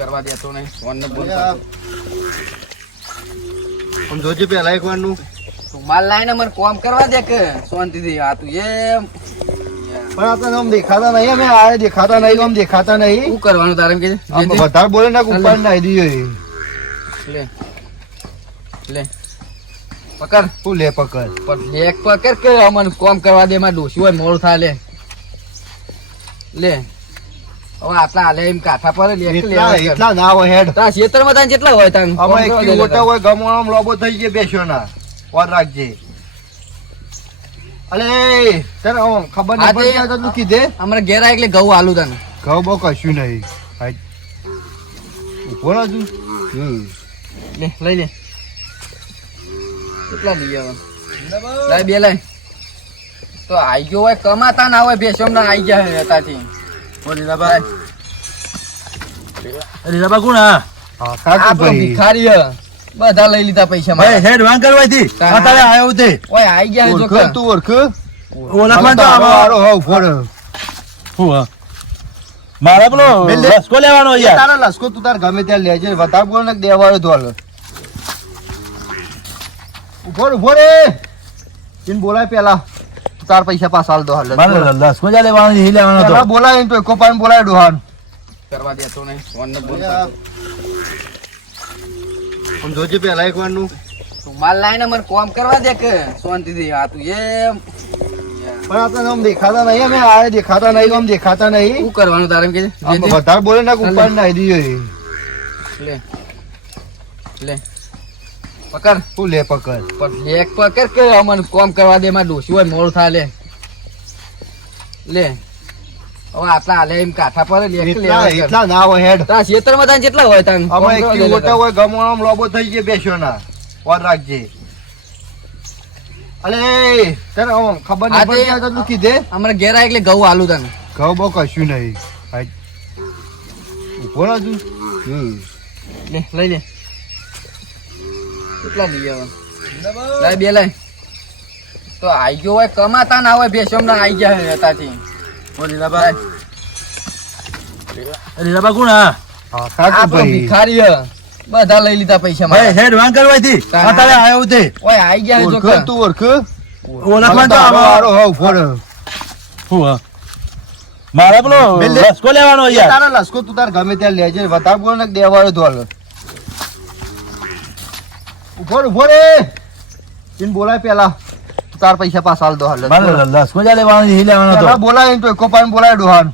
કરવા દેતો નહીં ફોન ને બોલ આમ જોજે પેલા એક વાર નું તું માલ લાઈને મને કોમ કરવા દે કે શાંતિથી આ તું એમ પણ આપણે આમ દેખાતા નહીં અમે આ દેખાતા નહીં આમ દેખાતા નહીં શું કરવાનું તારે એમ કે આમ વધારે બોલે ને ઉપર નાઈ દીયો લે લે પકડ તું લે પકડ પણ લેક પકડ કે મને કોમ કરવા દે માં ડોસી હોય મોડું થાય લે લે હવે આટલા હાલે એમ કાઠા પર લેક એટલા ના હોય હેડ તા ખેતરમાં તાન કેટલા હોય તાન અમે એક મોટા હોય ગમોણમ લોબો થઈ ગયો બેસ્યો ના ઓર રાખજે અલે તને ખબર ન પડી તો તું કીધે અમારે ઘેર આ એટલે ઘઉં આલુ તને ઘઉં બહુ કશું નહીં ઉભો રહો તું લે લઈ લે કેટલા લઈ આવે લાય બે લાય તો આઈ ગયો હોય કમાતા ના હોય બેસમ ના આઈ ગયા હતાથી લીલાબા લીલાબા કોણ હા કાકા ભાઈ ભિખારી બધા લઈ લીધા પૈસા ભાઈ હેડ વાંગ કરવાથી અત્યારે આયો તે ઓય આઈ ગયા જો ઓળખ તું ઓળખ ઓળખમાં તો આરો હોવ ફોડ હું હા મારા પેલો લસકો લેવાનો યાર તારા લસકો તું તાર ગમે ત્યાં લેજે વધારે બોલ ને દેવાળો ધોલ ઉભો રે ઇન બોલાય પેલા તાર પૈસા પાસ હાલ દો હાલ મારે લસકો જા લેવાનો હી લેવાનો તો બોલાય તો એકો પાન બોલાય ડોહાન કરવા દેતો નહીં ફોન ને બોલ આમ જોજે પેલા એક વાર નું તું માલ લાઈને મને કોમ કરવા દે કે શાંતિથી આ તું એમ પણ આપણે આમ દેખાતા નહીં અમે આ દેખાતા નહીં આમ દેખાતા નહીં શું કરવાનું તારે એમ કે આમ વધારે બોલે ને ઉપર નાઈ દીયો લે લે પકડ તું લે પકડ પણ લેક પકડ કે મને કોમ કરવા દે માં ડોસી હોય મોડું થાય લે લે હવે આટલા હાલે એમ કાઠા પર લેક એટલા ના હોય હેડ તા ખેતરમાં તાન કેટલા હોય તાન અમે એક મોટા હોય ગમોણમ લોબો થઈ ગયો બેસ્યો ના ઓર રાખજે અલે તને ખબર ન પડી તો તું કીધે અમારે ઘેર આ એટલે ઘઉં આલુ તને ઘઉં બહુ કશું નહીં ઉભો રહો તું લે લઈ લે કેટલા લઈ આવે લાય બે લાય તો આઈ ગયો હોય કમાતા ના હોય બેસમ ના આઈ ગયા હતાથી લીલાબા લીલાબા કોણ હા કાકા ભાઈ ભિખારી બધા લઈ લીધા પૈસા ભાઈ હેડ વાંગ કરવાથી અત્યારે આયો તે ઓય આઈ ગયા જો ઓળખ તું ઓળખ ઓળખમાં તો આરો હોવ ફોડ હું હા મારા પેલો લસકો લેવાનો યાર તારા લસકો તું તાર ગમે ત્યાં લેજે વધારે બોલ ને દેવાળો ધોલ ઉભો રે ઇન બોલાય પેલા તાર પૈસા પાસ હાલ દો હાલ મારે લસકો જા લેવાનો હી લેવાનો તો બોલાય તો એકો પાન બોલાય ડોહાન